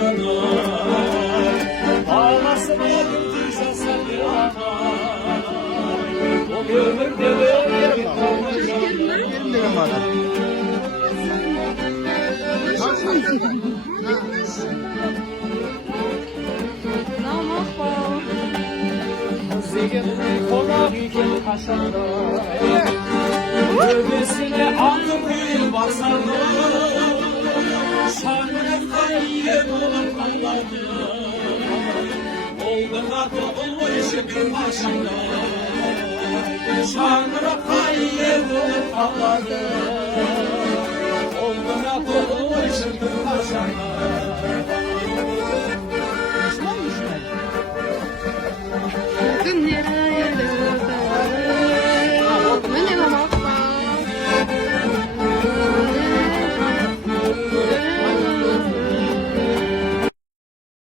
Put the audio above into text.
başına ağlasın öldüyse sen bir ana o ömürde böyle konak iken kaşanda Öbesine aldım bir basardı Şanlık kayıp olup kalladı Olduna doğmuş bir başında Şanlık kayıp olup kalladı Olduna doğmuş bir başında